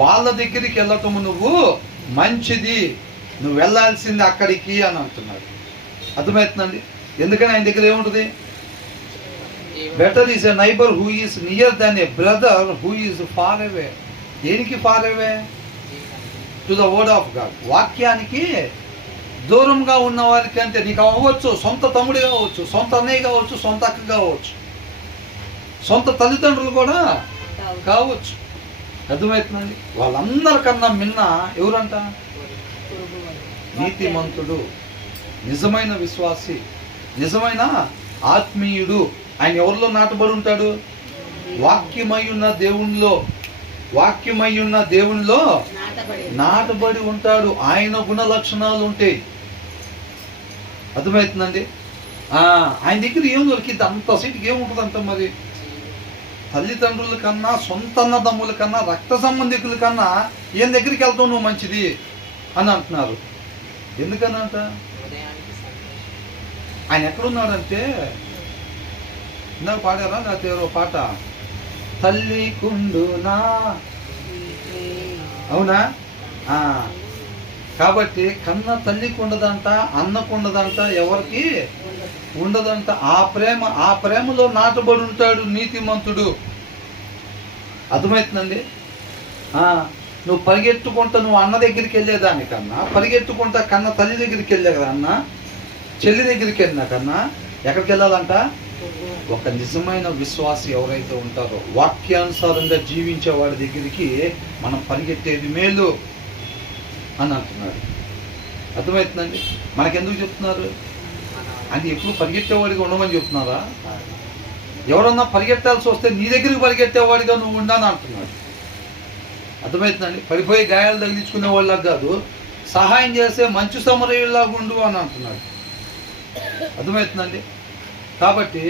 వాళ్ళ దగ్గరికి వెళ్ళటం నువ్వు మంచిది, నువ్వు వెళ్ళాల్సింది అక్కడికి అని అంటున్నాడు. అర్థమవుతుందండి? ఎందుకని ఆయన దగ్గర ఏముంటుంది? Better is a neighbour who is near than a brother who is far away. దేనికి far away? To the word of God. వాక్యానికి దూరంగా ఉన్న వారికి అంటే నీకు అవ్వచ్చు, సొంత తమ్ముడు కావచ్చు, సొంత అన్నయ్య కావచ్చు, సొంత అక్క కావచ్చు, సొంత తల్లిదండ్రులు కూడా కావచ్చు. అర్థమవుతుందండి? వాళ్ళందరికన్నా మిన్న ఎవరంట? నీతిమంతుడు, నిజమైన విశ్వాసి, నిజమైన ఆత్మీయుడు. ఆయన ఎవరిలో నాటబడి ఉంటాడు? వాక్యమయ్యున్న దేవునిలో, వాక్యమయ్యున్న దేవునిలో నాటబడి ఉంటాడు. ఆయన గుణ లక్షణాలు ఉంటాయి. అర్థమవుతుందండి? ఆయన దగ్గర ఏం దొరికింది? అంత సీటుకి ఏముంటుందంట? మరి తల్లిదండ్రుల కన్నా, సొంత అన్నదమ్ముల కన్నా, రక్త సంబంధికుల కన్నా ఏం దగ్గరికి వెళ్తావు నువ్వు మంచిది అని అంటున్నారు. ఎందుకనంట? ఆయన ఎక్కడున్నాడంటే, ఇందాక పాడారా లేకపోతే ఎవరో పాట, తల్లి కుండునా, అవునా? కాబట్టి కన్న తల్లికి ఉండదంట, అన్నకు ఉండదంట, ఎవరికి ఉండదంట. ఆ ప్రేమలో నాటబడి ఉంటాడు నీతిమంతుడు. అర్థమవుతుందండి? నువ్వు పరిగెత్తుకుంటా నువ్వు అన్న దగ్గరికి వెళ్ళేదానికన్నా, పరిగెత్తుకుంటా కన్న తల్లి దగ్గరికి వెళ్ళే కన్నా, చెల్లి దగ్గరికి వెళ్ళినా కన్నా ఎక్కడికి వెళ్ళాలంట? ఒక నిజమైన విశ్వాసి ఎవరైతే ఉంటారో, వాక్యానుసారంగా జీవించే వాడి దగ్గరికి మనం పరిగెత్తేది మేలు అని అంటున్నాడు. అర్థమవుతుందండి? మనకెందుకు చెప్తున్నారు? అది ఎప్పుడు పరిగెత్తేవాడిగా ఉండమని చెప్తున్నారా? ఎవరన్నా పరిగెత్తాల్సి వస్తే నీ దగ్గరికి పరిగెత్తేవాడిగా నువ్వు ఉండని అంటున్నాడు. అర్థమవుతుందండి? పడిపోయి గాయాలు తగిలించుకునే వాళ్ళకి కాదు, సహాయం చేసే మంచు సమరయుల్లాగా ఉండు అని అంటున్నాడు. అర్థమవుతుందండి? కాబట్టి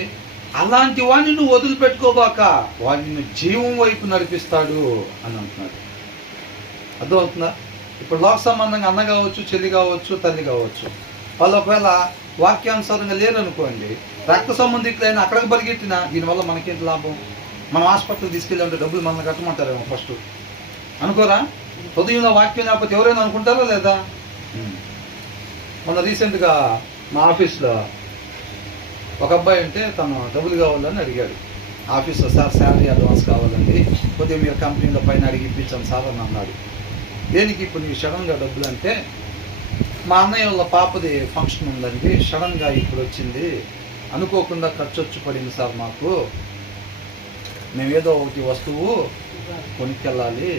అలాంటి వాడిని నువ్వు వదిలిపెట్టుకోబాక, వాడిని జీవం వైపు నడిపిస్తాడు అని అంటున్నాడు. అర్థమవుతుందా? ఇప్పుడు లోక సంబంధంగా అన్న కావచ్చు, చెల్లి కావచ్చు, తల్లి కావచ్చు, వాళ్ళు ఒకవేళ వాక్యానుసారంగా లేరనుకోండి, రక్త సంబంధికులైన అక్కడికి పరిగెట్టినా దీనివల్ల మనకేంటి లాభం? మనం హాస్పిటల్ తీసుకెళ్ళాలంటే డబ్బులు మనల్ని కట్టమంటారేమో ఫస్ట్, అనుకోరా? హృదయంలో వాక్యం లేకపోతే ఎవరైనా అనుకుంటారా లేదా? మొన్న రీసెంట్గా మా ఆఫీస్లో ఒక అబ్బాయి ఉంటే తను డబ్బులు కావాలని అడిగాడు. ఆఫీస్లో సార్ శాలరీ అడ్వాన్స్ కావాలండి, కొద్దిగా మీరు కంపెనీలో పైన అడిగి ఇప్పించాం సార్ అని అన్నాడు. దేనికి ఇప్పుడు నీకు సడన్గా డబ్బులు అంటే, మా అన్నయ్య వాళ్ళ పాపది ఫంక్షన్ ఉందండి, సడన్గా ఇప్పుడు వచ్చింది, అనుకోకుండా ఖర్చు వచ్చి పడింది సార్ మాకు, మేమేదో ఒకటి వస్తువు కొనుక్కెళ్ళాలి,